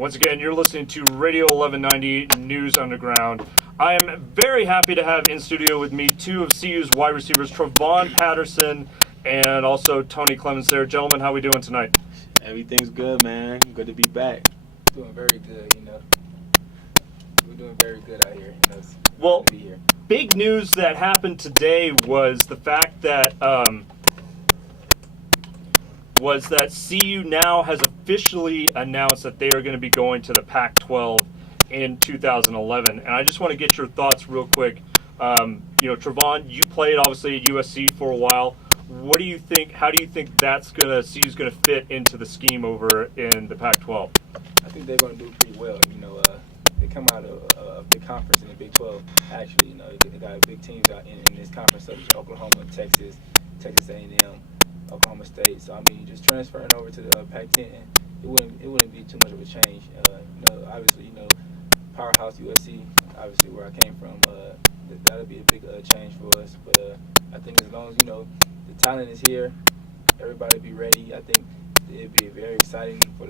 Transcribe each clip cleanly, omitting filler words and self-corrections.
Once again, you're listening to Radio 1190 News Underground. I am very happy to have in studio with me two of CU's wide receivers, Travon Patterson and also Toney Clemons there. Gentlemen, how are we doing tonight? Everything's good, man. Good to be back. Doing very good, We're doing very good out here. It's well, good to be here. Big news that happened today was the fact that CU now has officially announced that they are going to be going to the Pac-12 in 2011. And I just want to get your thoughts real quick. Travon, you played obviously at USC for a while. What do you think? How do you think CU's going to fit into the scheme over in the Pac-12? I think they're going to do pretty well. They come out of a big conference in the Big 12. Actually, they got big teams out in this conference, such as Oklahoma, Texas A&M, Oklahoma State. So just transferring over to the Pac-10, it wouldn't be too much of a change. Obviously, powerhouse USC, obviously where I came from, that'll be a big change for us. But I think as long as the talent is here, everybody be ready. I think it'd be very exciting for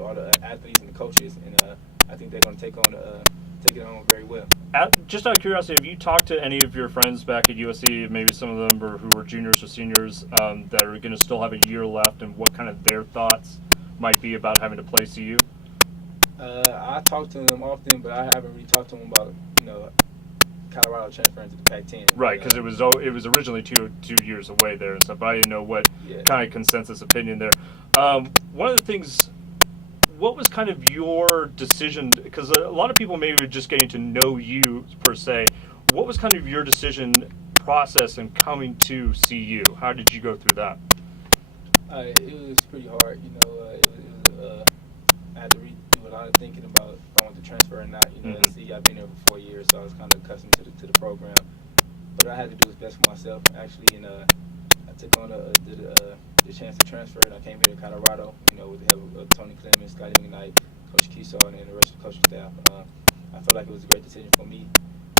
all the athletes and the coaches, and I think they're going to take it on very well. Just out of curiosity, have you talked to any of your friends back at USC, maybe some of them who were juniors or seniors that are going to still have a year left, and what kind of their thoughts might be about having to play CU? I talk to them often, but I haven't really talked to them about Colorado transferring to the Pac-10. Right, because it was originally two years away there and stuff. But I didn't know what kind of consensus opinion there. One of the things. What was kind of your decision? Because a lot of people maybe were just getting to know you per se. What was kind of your decision process in coming to CU? How did you go through that? It was pretty hard. I had to do a lot of thinking about if I want to transfer or not. See, I've been here for 4 years, so I was kind of accustomed to the program. But I had to do what's best for myself, actually. And I took on the chance to transfer, and I came here to Colorado, with the help of Toney Clemons, Scotty McKnight, Coach Keesaw, and the rest of the coaching staff. I felt like it was a great decision for me,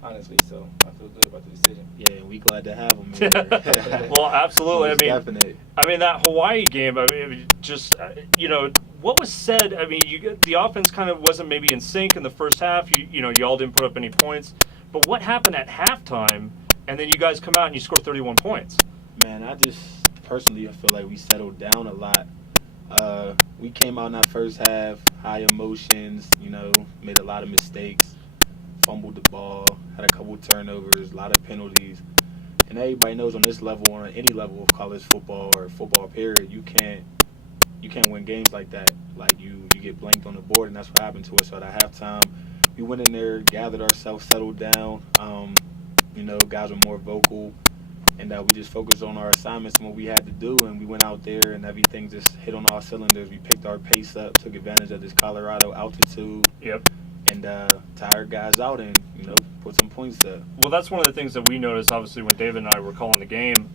honestly, so I feel good about the decision. Yeah, we glad to have him here. Well, absolutely. Definite. That Hawaii game, what was said, the offense kind of wasn't maybe in sync in the first half. Y'all didn't put up any points. But what happened at halftime, and then you guys come out and you score 31 points? Man, I feel like we settled down a lot. We came out in that first half, high emotions, made a lot of mistakes, fumbled the ball, had a couple turnovers, a lot of penalties. And everybody knows on this level, on any level of college football or football period, you can't win games like that. Like you get blanked on the board, and that's what happened to us. So at halftime, we went in there, gathered ourselves, settled down. Guys were more vocal. And we just focused on our assignments and what we had to do, and we went out there and everything just hit on all cylinders. We picked our pace up, took advantage of this Colorado altitude. Yep. And tired guys out and, put some points up. Well, that's one of the things that we noticed, obviously, when David and I were calling the game,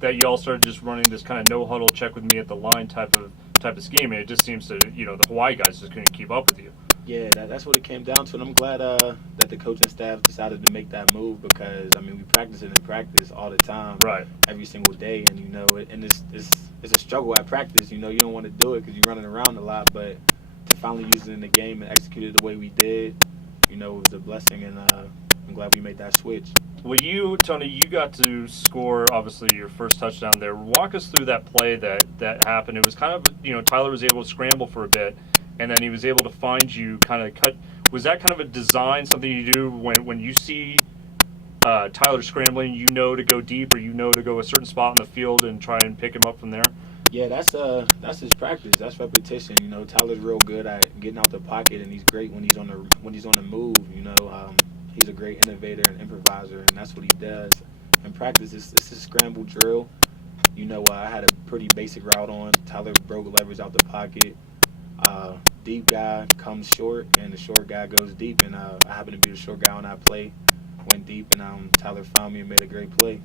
that you all started just running this kind of no-huddle, check with me at the line type of scheme, and it just seems to, the Hawaii guys just couldn't keep up with you. Yeah, that's what it came down to, and I'm glad that the coaching staff decided to make that move because, we practice it in practice all the time. Right. Every single day, and it's a struggle at practice. You don't want to do it because you're running around a lot, but to finally use it in the game and execute it the way we did, it was a blessing, and I'm glad we made that switch. Well, Toney, you got to score, obviously, your first touchdown there. Walk us through that play that happened. It was kind of, Tyler was able to scramble for a bit, and then he was able to find you, kind of cut. Was that kind of a design, something you do when you see Tyler scrambling, to go deep or to go a certain spot in the field and try and pick him up from there? Yeah, that's his practice. That's repetition. Tyler's real good at getting out the pocket, and he's great when he's on the move. He's a great innovator and improviser, and that's what he does. In practice, it's a scramble drill. I had a pretty basic route on. Tyler broke leverage out the pocket. Deep guy comes short, and the short guy goes deep, and I happened to be the short guy on that play. Went deep, and Tyler found me and made a great play.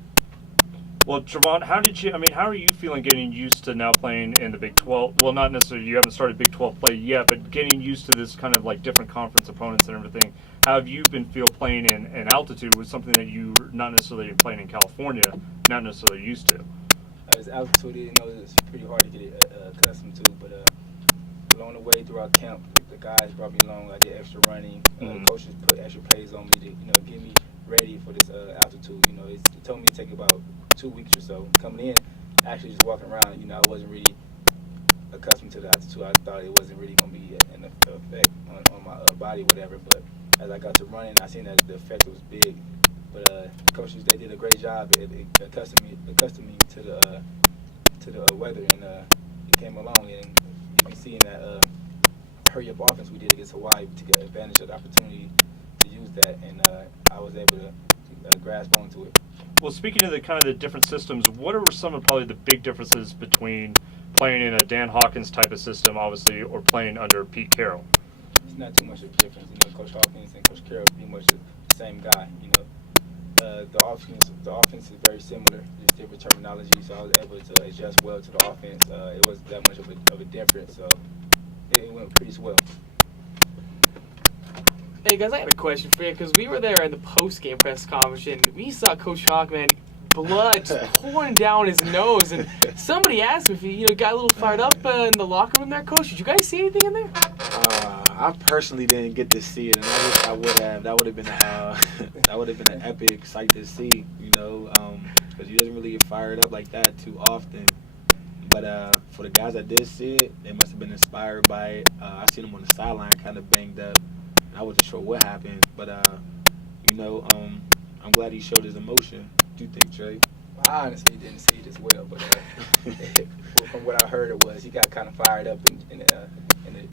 Well, Travon, how are you feeling getting used to now playing in the Big 12? Well, not necessarily, you haven't started Big 12 play yet, but getting used to this kind of like different conference opponents and everything. How have you been playing in altitude with something that you not necessarily playing in California, not necessarily used to? As altitude, it's pretty hard to get accustomed to, but along the way throughout camp, the guys brought me along. I did extra running. Coaches put extra plays on me to, get me ready for this altitude. It told me to take about 2 weeks or so. Coming in, actually just walking around, I wasn't really accustomed to the altitude. I thought it wasn't really going to be an effect on my body, whatever. But as I got to running, I seen that the effect was big. But coaches, they did a great job at accustoming me to the weather, and it came along. And you can see in that hurry-up offense we did against Hawaii to get advantage of the opportunity to use that, and I was able to grasp onto it. Well, speaking of the different systems, what are some of probably the big differences between playing in a Dan Hawkins type of system, obviously, or playing under Pete Carroll? It's not too much of a difference. Coach Hawkins and Coach Carroll pretty much the same guy. The offense is very similar, just different terminology. So I was able to adjust well to the offense. It wasn't that much of a difference, so it went pretty swell. Hey guys, I had a question for you because we were there in the post-game press conference and we saw Coach Hawk, man, blood just pouring down his nose, and somebody asked him if he got a little fired up in the locker room there. Coach, did you guys see anything in there? I personally didn't get to see it, and I wish I would have. That would have been an epic sight to see, because he doesn't really get fired up like that too often. But for the guys that did see it, they must have been inspired by it. I seen him on the sideline, kind of banged up. I wasn't sure what happened, but I'm glad he showed his emotion. What do you think, Trey? I honestly didn't see it as well, but from what I heard, it was he got kind of fired up in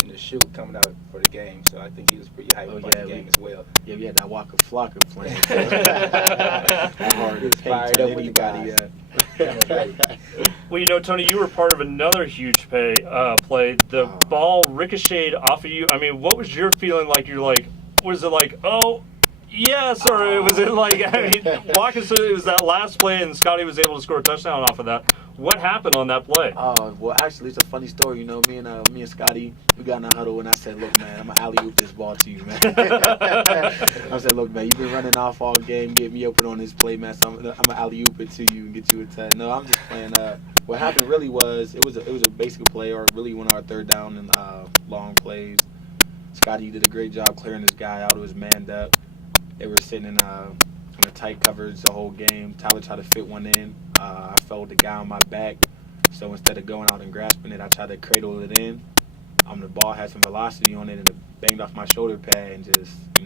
the shoot coming out for the game. So I think he was pretty hyped about the game as well. Yeah, we had that Waka Flocka playing. He was fired up with the guys. Well, Tony, you were part of another huge play. The ball ricocheted off of you. I mean, what was your feeling like? Was it like, oh, yes, or was it like, walk us through, it was that last play and Scotty was able to score a touchdown off of that. What happened on that play? Well, actually, it's a funny story. Me and Scotty, we got in a huddle, and I said, look, man, I'm going to alley-oop this ball to you, man. I said, look, man, you've been running off all game, get me open on this play, man, so I'm going to alley-oop it to you and get you a touch. No, I'm just playing. What happened really was, it was a basic play, or really one of our third down and long plays. Scotty did a great job clearing this guy out who was manned up. They were sitting in a tight coverage the whole game. Tyler tried to fit one in. I fell with the guy on my back, so instead of going out and grasping it, I tried to cradle it in. The ball had some velocity on it, and it banged off my shoulder pad, and just, I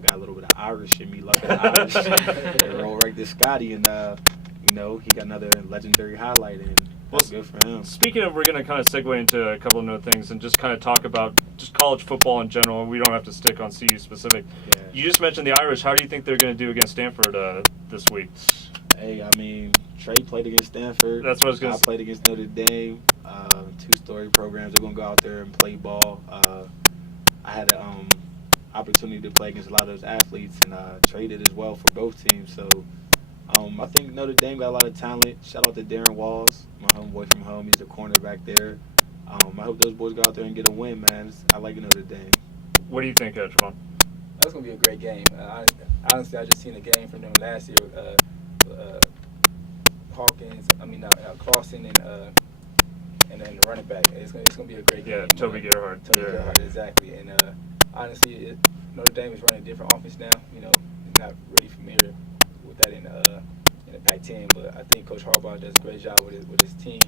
got a little bit of Irish in me, lucky Irish. It rolled right to Scotty, and, he got another legendary highlight, and that's good for him. Speaking of, we're going to kind of segue into a couple of other things and just kind of talk about just college football in general. We don't have to stick on CU specific. Yeah. You just mentioned the Irish. How do you think they're going to do against Stanford this week? Hey, Trey played against Stanford. That's what I was going to say. I played against Notre Dame. Two-story programs. They're going to go out there and play ball. I had an opportunity to play against a lot of those athletes, and Trey did as well for both teams. So I think Notre Dame got a lot of talent. Shout out to Darren Walls, my homeboy from home. He's a cornerback there. I hope those boys go out there and get a win, man. I like Notre Dame. What do you think, Travon? That's going to be a great game. Honestly, I just seen a game from them last year. Hawkins, Clausen, and then the running back. It's gonna be a great game. Yeah, Toby Gerhardt. Gerhardt, exactly. And honestly, Notre Dame is running a different offense now. Not really familiar with that in the Pac-10, but I think Coach Harbaugh does a great job with his team,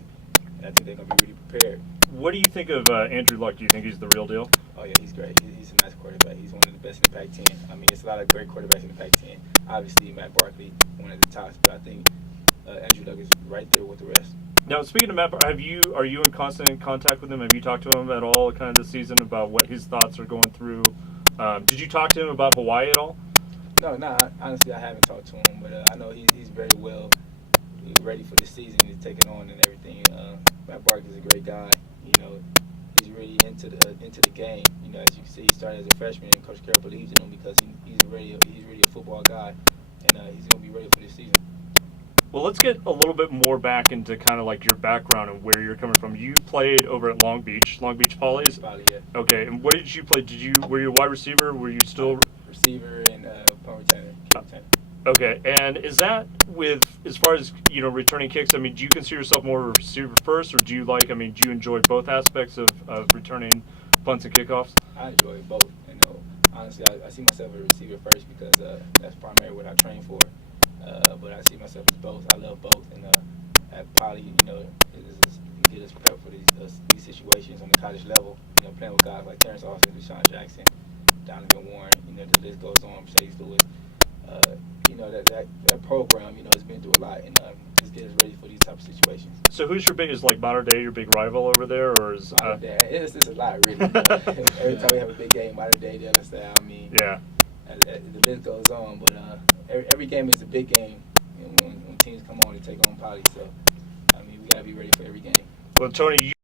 and I think they're gonna be really prepared. What do you think of Andrew Luck? Do you think he's the real deal? Oh yeah, he's great. He's a nice quarterback. He's one of the best in the Pac-10. There's a lot of great quarterbacks in the Pac-10. Obviously, Matt Barkley, one of the tops, but I think Andrew Luck is right there with the rest. Now, speaking of Matt, are you in constant contact with him? Have you talked to him at all kind of this season about what his thoughts are going through? Did you talk to him about Hawaii at all? No, honestly, I haven't talked to him, but I know he's very well ready for the season. He's taking on and everything. Matt Barkley is a great guy. He's really into the game. As you can see, he started as a freshman, and Coach Carroll believes in him because he's really a football guy, and he's going to be ready for this season. Well, let's get a little bit more back into kind of like your background and where you're coming from. You played over at Long Beach Polys? Poly, yeah. Okay, and what did you play? Were you a wide receiver? Were you still receiver and punt returner? Okay, and is that as far as returning kicks? Do you consider yourself more of a receiver first, or do you do you enjoy both aspects of returning punts and kickoffs? I enjoy both. You know, honestly, I see myself as a receiver first because that's primarily what I train for. But I see myself as both. I love both. And at Poly, you know, it get us prepped for these situations on the college level. You know, playing with guys like Terrence Austin, Deshaun Jackson, Donovan Warren. You know, the list goes on. Mercedes Lewis. You know, that program, you know, has been through a lot, and just get us ready for these type of situations. So who's your biggest, like, modern day, your big rival over there, or is? It's a lot, really. Every time we have a big game, modern day, the other style. I mean, Yeah. The list goes on, but every game is a big game, you know, when teams come on and take on Poly. So, I mean, we gotta be ready for every game. Well, Tony,